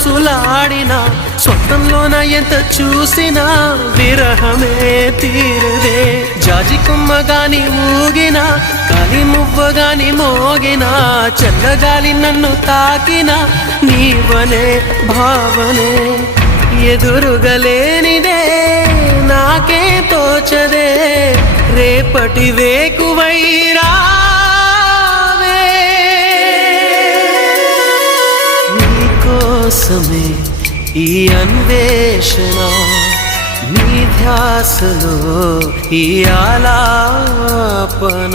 ఊసులాడినా స్వప్నంలోన ఎంత చూసినా విరహమే తీరదే. జాజి కొమ్మగాని ఊగినా కాలి మువ్వగాని మోగినా చల్లగాలి నన్ను తాకినా నీవనే భావనే ఎదురుగలేనిదే నాకే తోచదే. రేపటి వేకువైరా నీకోసమే ఈ అన్వేషణ, నీ ధ్యాసలో ఈ ఆలాపన.